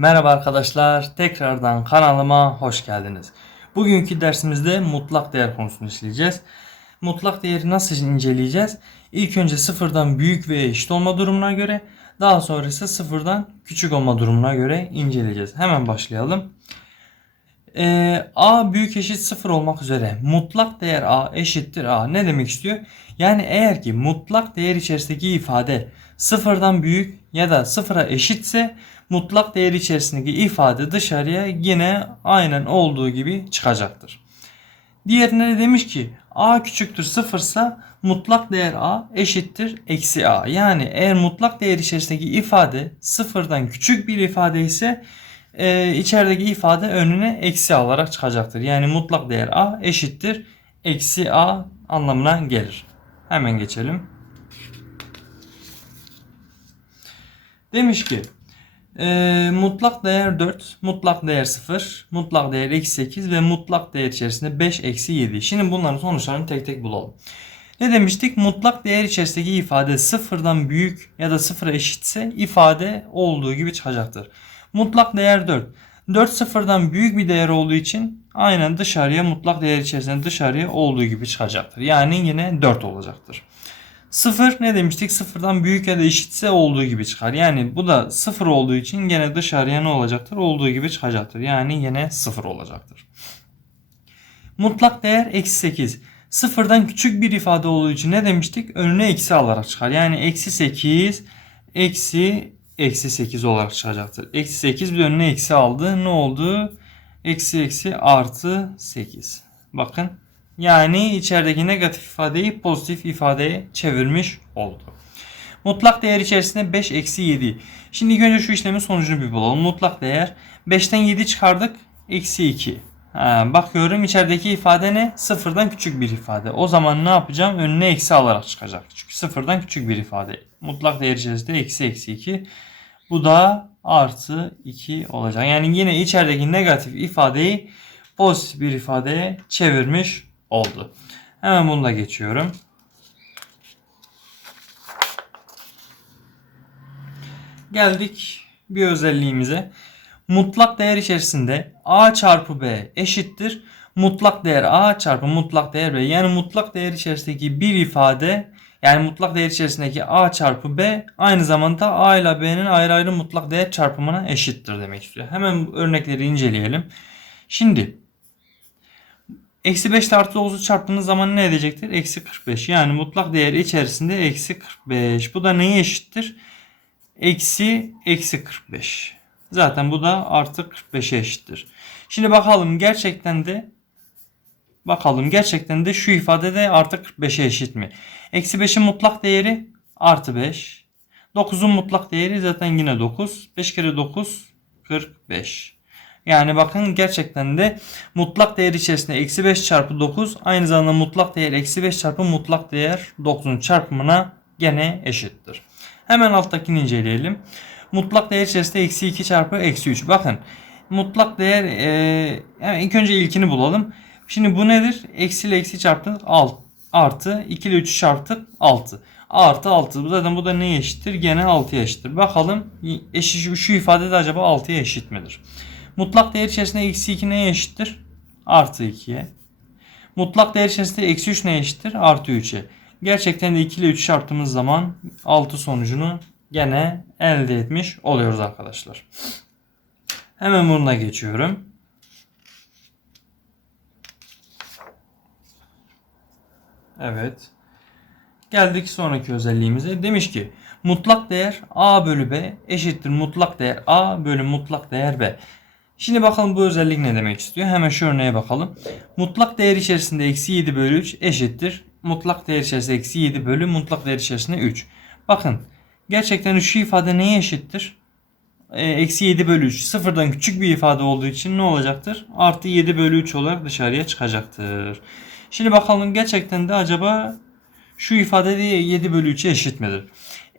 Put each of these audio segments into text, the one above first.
Merhaba arkadaşlar, tekrardan kanalıma hoş geldiniz. Bugünkü dersimizde mutlak değer konusunu işleyeceğiz. Mutlak değeri nasıl inceleyeceğiz? İlk önce sıfırdan büyük ve eşit olma durumuna göre, daha sonra sıfırdan küçük olma durumuna göre inceleyeceğiz. Hemen başlayalım. Ee, a büyük eşit sıfır olmak üzere mutlak değer a eşittir a. Ne demek istiyor? Yani eğer ki mutlak değer içerisindeki ifade sıfırdan büyük ya da sıfıra eşitse mutlak değer içerisindeki ifade dışarıya yine aynen olduğu gibi çıkacaktır. Diğerine de demiş ki a küçüktür sıfırsa mutlak değer a eşittir eksi a. Yani eğer mutlak değer içerisindeki ifade sıfırdan küçük bir ifade ise e, içerideki ifade önüne eksi alarak çıkacaktır. Yani mutlak değer a eşittir eksi a anlamına gelir. Hemen geçelim. Demiş ki e, mutlak değer 4, mutlak değer 0, mutlak değer eksi 8 ve mutlak değer içerisinde 5 eksi 7. Şimdi bunların sonuçlarını tek tek bulalım. Ne demiştik? Mutlak değer içerisindeki ifade sıfırdan büyük ya da sıfıra eşitse ifade olduğu gibi çıkacaktır. Mutlak değer 4. 4 sıfırdan büyük bir değer olduğu için aynen dışarıya mutlak değer içerisinde dışarıya olduğu gibi çıkacaktır. Yani yine 4 olacaktır. 0 ne demiştik? Sıfırdan büyük ya da eşitse olduğu gibi çıkar. Yani bu da 0 olduğu için gene dışarıya ne olacaktır? Olduğu gibi çıkacaktır. Yani yine 0 olacaktır. Mutlak değer eksi 8. Sıfırdan küçük bir ifade olduğu için ne demiştik? Önüne eksi alarak çıkar. Yani eksi 8 eksi eksi 8 olarak çıkacaktır. Eksi 8 bir önüne eksi aldı. Ne oldu? Eksi eksi artı 8. Bakın. Yani içerideki negatif ifadeyi pozitif ifadeye çevirmiş oldu. Mutlak değer içerisinde 5 eksi 7. Şimdi ilk önce şu işlemin sonucunu bir bulalım. Mutlak değer 5'ten 7 çıkardık. Eksi 2. Ha, bakıyorum içerideki ifade ne? Sıfırdan küçük bir ifade. O zaman ne yapacağım? Önüne eksi alarak çıkacak. Çünkü sıfırdan küçük bir ifade. Mutlak değer içerisinde eksi eksi 2. Bu da artı 2 olacak. Yani yine içerideki negatif ifadeyi pozitif bir ifadeye çevirmiş oldu. Hemen bunu da geçiyorum. Geldik bir özelliğimize. Mutlak değer içerisinde a çarpı b eşittir. Mutlak değer a çarpı mutlak değer b. Yani mutlak değer içerisindeki bir ifade yani mutlak değer içerisindeki a çarpı b aynı zamanda a ile b'nin ayrı ayrı mutlak değer çarpımına eşittir demek istiyor. Hemen örnekleri inceleyelim. Şimdi eksi 5 ile artı 9'u çarptığınız zaman ne edecektir? Eksi 45. Yani mutlak değeri içerisinde eksi 45. Bu da neye eşittir? Eksi eksi 45. Zaten bu da artı 45'e eşittir. Şimdi bakalım gerçekten de bakalım gerçekten de şu ifade de artı 45'e eşit mi? Eksi 5'in mutlak değeri artı 5. 9'un mutlak değeri zaten yine 9. 5 kere 9 45. Yani bakın gerçekten de mutlak değer içerisinde eksi 5 çarpı 9 aynı zamanda mutlak değer eksi 5 çarpı mutlak değer 9'un çarpımına gene eşittir. Hemen alttakini inceleyelim. Mutlak değer içerisinde eksi 2 çarpı eksi 3. Bakın mutlak değer e, yani ilk önce ilkini bulalım. Şimdi bu nedir? Eksi ile eksi çarptık 6 artı 2 ile 3'ü çarptık 6. Artı 6. Zaten bu da neye eşittir? Gene 6'ya eşittir. Bakalım eşit, şu ifade de acaba 6'ya eşit midir? Mutlak değer içerisinde eksi 2 neye eşittir? Artı 2'ye. Mutlak değer içerisinde eksi 3 neye eşittir? Artı 3'e. Gerçekten de 2 ile 3 çarptığımız zaman 6 sonucunu gene elde etmiş oluyoruz arkadaşlar. Hemen bununla geçiyorum. Evet. Geldik sonraki özelliğimize. Demiş ki mutlak değer a bölü b eşittir mutlak değer a bölü mutlak değer b. Şimdi bakalım bu özellik ne demek istiyor. Hemen şu örneğe bakalım. Mutlak değer içerisinde eksi 7 bölü 3 eşittir. Mutlak değer içerisinde eksi 7 bölü mutlak değer içerisinde 3. Bakın gerçekten şu ifade neye eşittir? E, eksi 7 bölü 3 sıfırdan küçük bir ifade olduğu için ne olacaktır? Artı 7 bölü 3 olarak dışarıya çıkacaktır. Şimdi bakalım gerçekten de acaba şu ifade de 7 bölü 3'e eşit midir?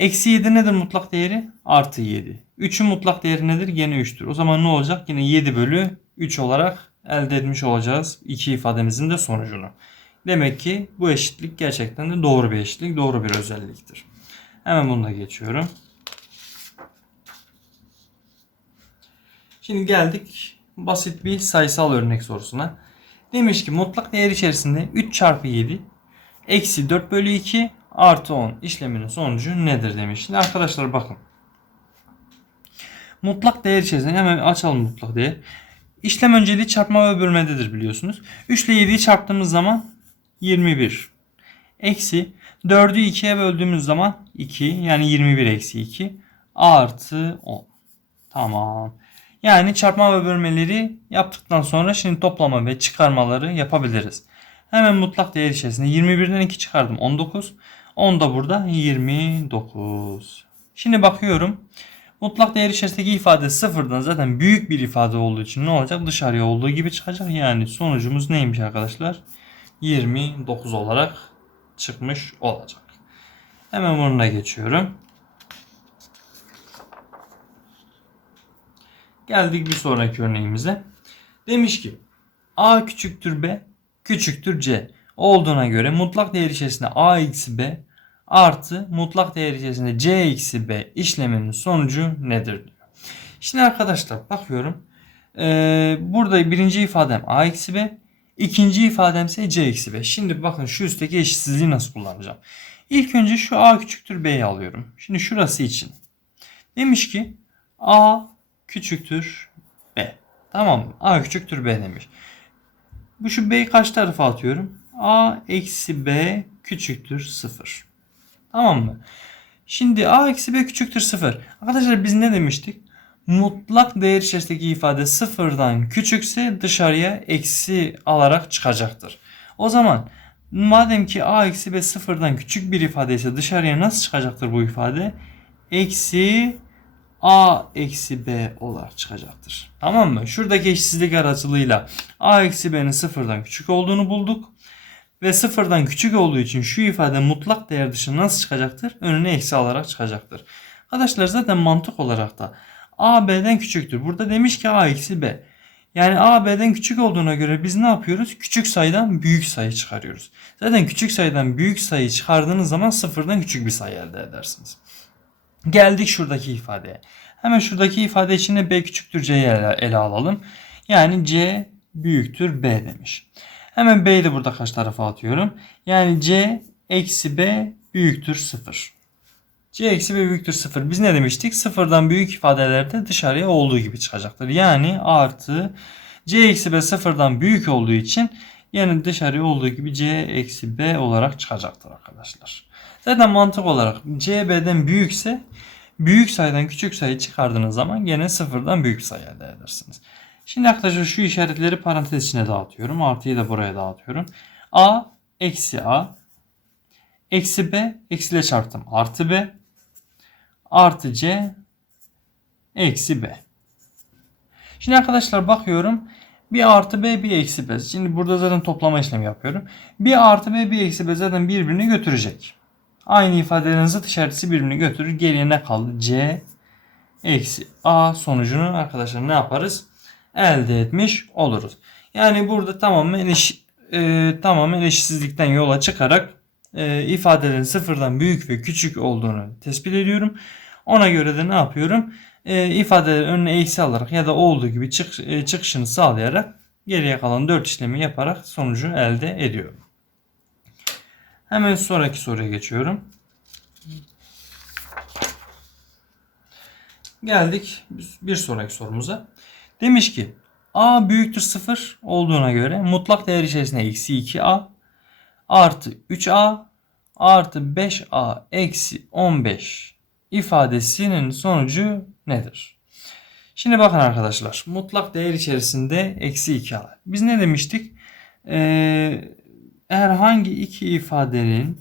Eksi 7 nedir mutlak değeri? Artı 7. 3'ün mutlak değeri nedir? Yine 3'tür. O zaman ne olacak? Yine 7 bölü 3 olarak elde etmiş olacağız iki ifademizin de sonucunu. Demek ki bu eşitlik gerçekten de doğru bir eşitlik, doğru bir özelliktir. Hemen bunu da geçiyorum. Şimdi geldik basit bir sayısal örnek sorusuna. Demiş ki mutlak değer içerisinde 3 çarpı 7 eksi 4 bölü 2 artı 10 işleminin sonucu nedir demiş. Şimdi arkadaşlar bakın. Mutlak değer içerisinde hemen açalım mutlak değer. İşlem önceliği çarpma ve bölmededir biliyorsunuz. 3 ile 7'yi çarptığımız zaman 21. Eksi 4'ü 2'ye böldüğümüz zaman 2 yani 21 eksi 2 artı 10. Tamam. Yani çarpma ve bölmeleri yaptıktan sonra şimdi toplama ve çıkarmaları yapabiliriz. Hemen mutlak değer içerisinde 21'den 2 çıkardım 19. 10 da burada 29. Şimdi bakıyorum. Mutlak değer içerisindeki ifade sıfırdan zaten büyük bir ifade olduğu için ne olacak? Dışarıya olduğu gibi çıkacak. Yani sonucumuz neymiş arkadaşlar? 29 olarak çıkmış olacak. Hemen bunu da geçiyorum. Geldik bir sonraki örneğimize. Demiş ki a küçüktür b küçüktür c olduğuna göre mutlak değer içerisinde a eksi b artı mutlak değer içerisinde c eksi b işleminin sonucu nedir. Şimdi arkadaşlar bakıyorum. Ee, burada birinci ifadem a eksi b. ikinci ifadem ise c eksi b. Şimdi bakın şu üstteki eşitsizliği nasıl kullanacağım. İlk önce şu a küçüktür b'yi alıyorum. Şimdi şurası için. Demiş ki a küçüktür b. Tamam mı? a küçüktür b demiş. Bu şu b'yi kaç tarafa atıyorum? a eksi b küçüktür 0. Tamam mı? Şimdi a eksi b küçüktür 0. Arkadaşlar biz ne demiştik? Mutlak değer içerisindeki ifade sıfırdan küçükse dışarıya eksi alarak çıkacaktır. O zaman madem ki a eksi b sıfırdan küçük bir ifade ise dışarıya nasıl çıkacaktır bu ifade? Eksi a eksi b olarak çıkacaktır. Tamam mı? Şuradaki eşitsizlik aracılığıyla a eksi b'nin sıfırdan küçük olduğunu bulduk. Ve sıfırdan küçük olduğu için şu ifade mutlak değer dışına nasıl çıkacaktır? Önüne eksi alarak çıkacaktır. Arkadaşlar zaten mantık olarak da a b'den küçüktür. Burada demiş ki a eksi b. Yani a b'den küçük olduğuna göre biz ne yapıyoruz? Küçük sayıdan büyük sayı çıkarıyoruz. Zaten küçük sayıdan büyük sayı çıkardığınız zaman sıfırdan küçük bir sayı elde edersiniz. Geldik şuradaki ifadeye. Hemen şuradaki ifade içinde b küçüktür c'yi ele, ele alalım. Yani c büyüktür b demiş. Hemen b'yi de burada kaç tarafa atıyorum. Yani c eksi b büyüktür 0. c eksi b büyüktür 0. Biz ne demiştik? Sıfırdan büyük ifadelerde dışarıya olduğu gibi çıkacaktır. Yani artı c eksi b sıfırdan büyük olduğu için yani dışarıya olduğu gibi c eksi b olarak çıkacaktır arkadaşlar. Zaten mantık olarak c b'den büyükse büyük sayıdan küçük sayı çıkardığınız zaman gene sıfırdan büyük sayı elde edersiniz. Şimdi arkadaşlar şu işaretleri parantez içine dağıtıyorum. Artıyı da buraya dağıtıyorum. A eksi A eksi B eksiyle çarptım. Artı B artı C eksi B. Şimdi arkadaşlar bakıyorum. Bir artı B bir eksi B. Şimdi burada zaten toplama işlemi yapıyorum. Bir artı B bir eksi B zaten birbirini götürecek. Aynı ifadelerin zıt işareti birbirini götürür. Geriye ne kaldı? C eksi A sonucunu arkadaşlar ne yaparız? elde etmiş oluruz. Yani burada tamamen eş, e, tamamen eşitsizlikten yola çıkarak e, ifadelerin sıfırdan büyük ve küçük olduğunu tespit ediyorum. Ona göre de ne yapıyorum? E, ifadeleri önüne eksi alarak ya da olduğu gibi çık, e, çıkışını sağlayarak geriye kalan 4 işlemi yaparak sonucu elde ediyorum. Hemen sonraki soruya geçiyorum. Geldik bir sonraki sorumuza. Demiş ki a büyüktür 0 olduğuna göre mutlak değer içerisinde eksi 2a artı 3a artı 5a eksi 15 ifadesinin sonucu nedir? Şimdi bakın arkadaşlar mutlak değer içerisinde eksi 2a. Biz ne demiştik? Ee, herhangi iki ifadenin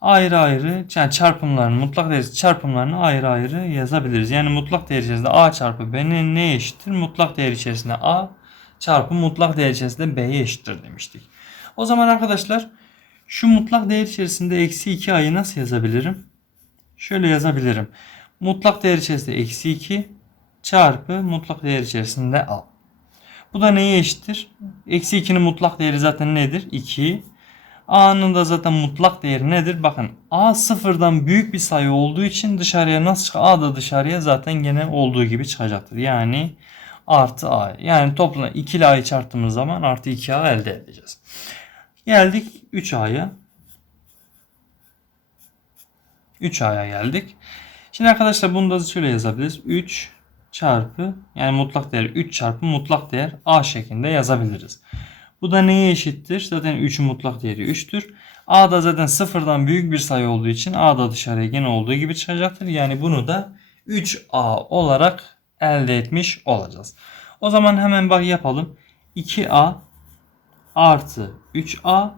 ayrı ayrı yani çarpımlarını mutlak değer çarpımlarını ayrı ayrı yazabiliriz. Yani mutlak değer içerisinde a çarpı b'nin ne eşittir? Mutlak değer içerisinde a çarpı mutlak değer içerisinde b'ye eşittir demiştik. O zaman arkadaşlar şu mutlak değer içerisinde eksi 2a'yı nasıl yazabilirim? Şöyle yazabilirim. Mutlak değer içerisinde eksi 2 çarpı mutlak değer içerisinde a. Bu da neye eşittir? Eksi 2'nin mutlak değeri zaten nedir? 2 A'nın da zaten mutlak değeri nedir? Bakın A sıfırdan büyük bir sayı olduğu için dışarıya nasıl çıkar? A da dışarıya zaten gene olduğu gibi çıkacaktır. Yani artı A. Yani toplam 2 ile A'yı çarptığımız zaman artı 2A elde edeceğiz. Geldik 3A'ya. 3A'ya geldik. Şimdi arkadaşlar bunu da şöyle yazabiliriz. 3 çarpı yani mutlak değer 3 çarpı mutlak değer A şeklinde yazabiliriz. Bu da neye eşittir? Zaten 3'ün mutlak değeri 3'tür. A da zaten sıfırdan büyük bir sayı olduğu için A da dışarıya gene olduğu gibi çıkacaktır. Yani bunu da 3A olarak elde etmiş olacağız. O zaman hemen bak yapalım. 2A artı 3A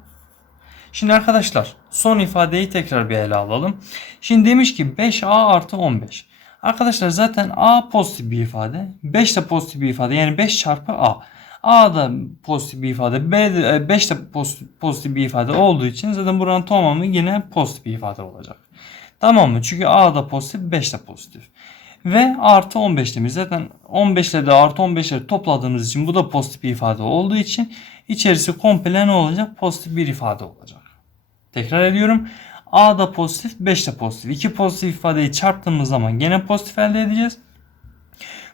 Şimdi arkadaşlar son ifadeyi tekrar bir ele alalım. Şimdi demiş ki 5A artı 15. Arkadaşlar zaten A pozitif bir ifade. 5 de pozitif bir ifade. Yani 5 çarpı A. A da pozitif bir ifade. B de, 5 de pozitif, pozitif bir ifade olduğu için zaten buranın tamamı yine pozitif bir ifade olacak. Tamam mı? Çünkü A da pozitif 5 de pozitif. Ve artı 15 demiş. Zaten 15 ile de artı 15'leri topladığımız için bu da pozitif bir ifade olduğu için içerisi komple ne olacak? Pozitif bir ifade olacak. Tekrar ediyorum. A da pozitif, 5 de pozitif. İki pozitif ifadeyi çarptığımız zaman gene pozitif elde edeceğiz.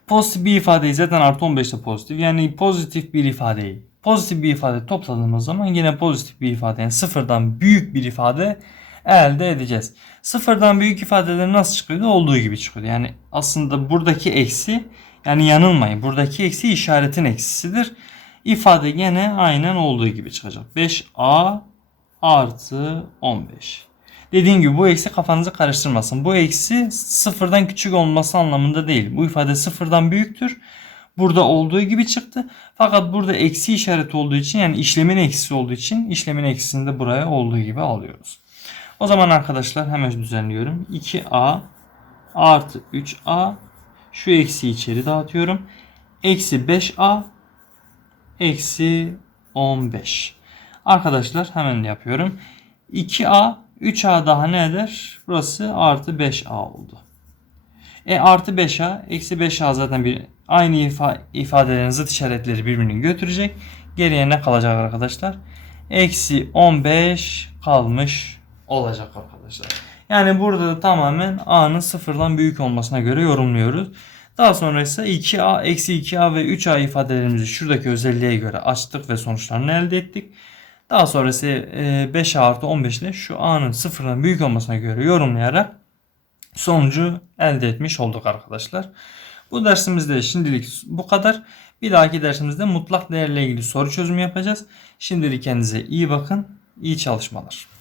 Pozitif bir ifadeyi zaten artı 15 de pozitif. Yani pozitif bir ifadeyi pozitif bir ifade topladığımız zaman yine pozitif bir ifade yani sıfırdan büyük bir ifade elde edeceğiz. Sıfırdan büyük ifadeler nasıl çıkıyordu? Olduğu gibi çıkıyordu. Yani aslında buradaki eksi yani yanılmayın. Buradaki eksi işaretin eksisidir. İfade gene aynen olduğu gibi çıkacak. 5a artı 15. Dediğim gibi bu eksi kafanızı karıştırmasın. Bu eksi sıfırdan küçük olması anlamında değil. Bu ifade sıfırdan büyüktür. Burada olduğu gibi çıktı. Fakat burada eksi işareti olduğu için yani işlemin eksisi olduğu için işlemin eksisini de buraya olduğu gibi alıyoruz. O zaman arkadaşlar hemen düzenliyorum. 2a artı 3a şu eksi içeri dağıtıyorum. Eksi 5a eksi 15. Arkadaşlar hemen yapıyorum. 2a 3a daha ne eder? Burası artı 5a oldu. E artı 5a eksi 5a zaten bir aynı ifa, ifadelerin zıt işaretleri birbirini götürecek. Geriye ne kalacak arkadaşlar? Eksi 15 kalmış olacak arkadaşlar. Yani burada da tamamen a'nın sıfırdan büyük olmasına göre yorumluyoruz. Daha sonra ise 2a, eksi 2a ve 3a ifadelerimizi şuradaki özelliğe göre açtık ve sonuçlarını elde ettik. Daha sonra ise 5 artı 15 ile şu a'nın sıfırdan büyük olmasına göre yorumlayarak sonucu elde etmiş olduk arkadaşlar. Bu dersimizde şimdilik bu kadar. Bir dahaki dersimizde mutlak değerle ilgili soru çözümü yapacağız. Şimdilik kendinize iyi bakın. İyi çalışmalar.